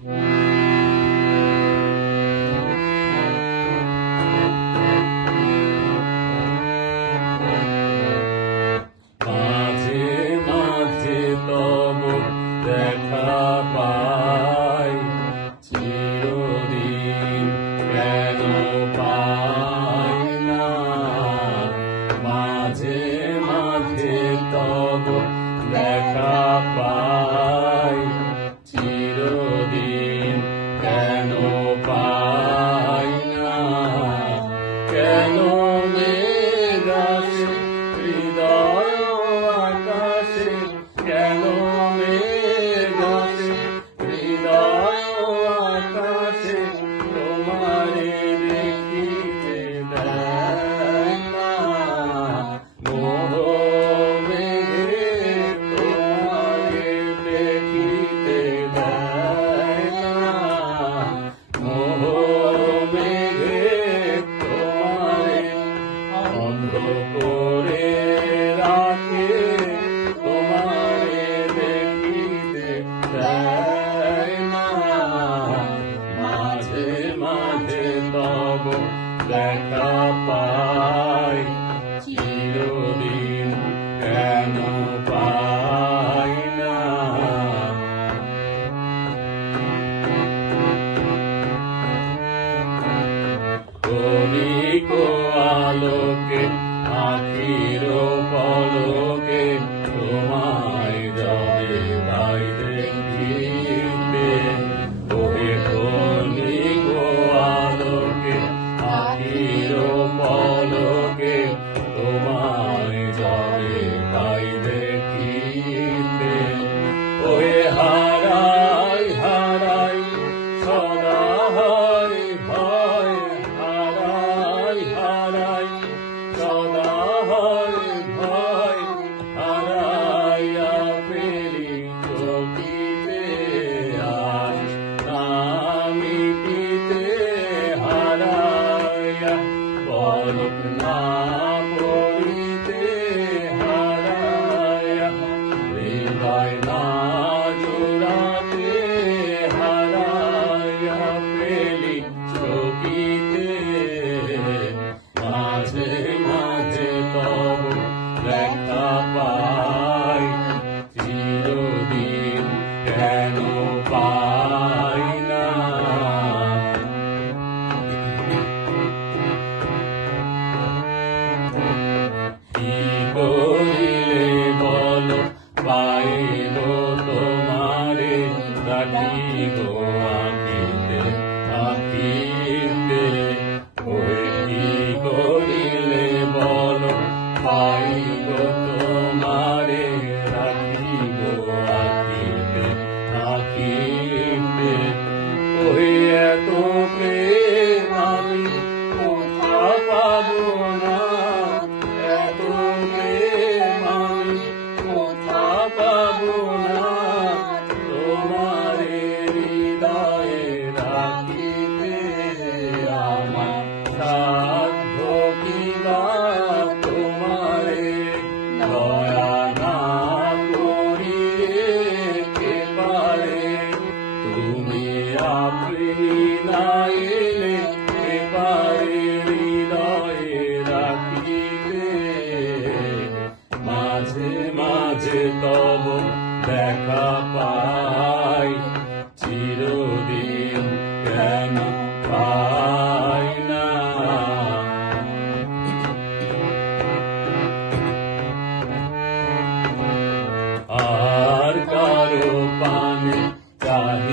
মাঝে মাঝে তব দেখা পাই, চিরদিন কেন পাই না। মাঝে মাঝে তব দেখা পাই, চিরদিন কেন পাই না। কেন মেঘ আসে হৃদয় আকাশে, কেন মেঘ আসে হৃদয় আকাশে, তোমারে দেখিতে দেয় না। মোহ মেঘে তোমারে দেখিতে দেয় না। মোহ মেঘে তোমারে অন্ধ করে রাখে, তোমারে দেখিতে দেয় না। মাঝে মাঝে তব দেখা পাই, চিরদিন কেন পাই না। ক্ষণিক আলোকে আখির পলকে তোমায় যাবে তাই দেখিতে। ওহে ক্ষণিক আলোকে আখির পলকে তোমায় যাবে তাই দেখিতে। ওহে হারাই হারাই সদা হয় ভয়, হারাই হারাই সদা হয় ভয়। হারাইয়া ফেলি চকিতে আর না মিটিতে, হারাইয়া পলক না পড়িতে, হারাইয়া হৃদয় না জোড়াতে, হারাইয়া ফেলি চকিতে। মাঝে মাঝে তব দেখা পাই, চিরদিন কেন পাই না। কি করিলে বলো পাইল তোমারে, রাখিব আঁকিতে আঁকিতে। ওই কি করিলে বলো পাইল তোমারে, রাখিব আঁকিতে আঁকিতে। ওই এত প্রেম আমি কোথা পাবো না, এত প্রেম আমি কোথা পাবো না। তোমারে হৃদয়ে রাখিতে আমার সাধ্য কি বা, তোমারে দয়া না করিলে কে পারে। তুমি আপনি না এলে কে পারে হৃদয়ে রাখিতে। মাঝে মাঝে তব দেখা পাই, চিরদিন কেন পাই না। আর কারো পানে চাহি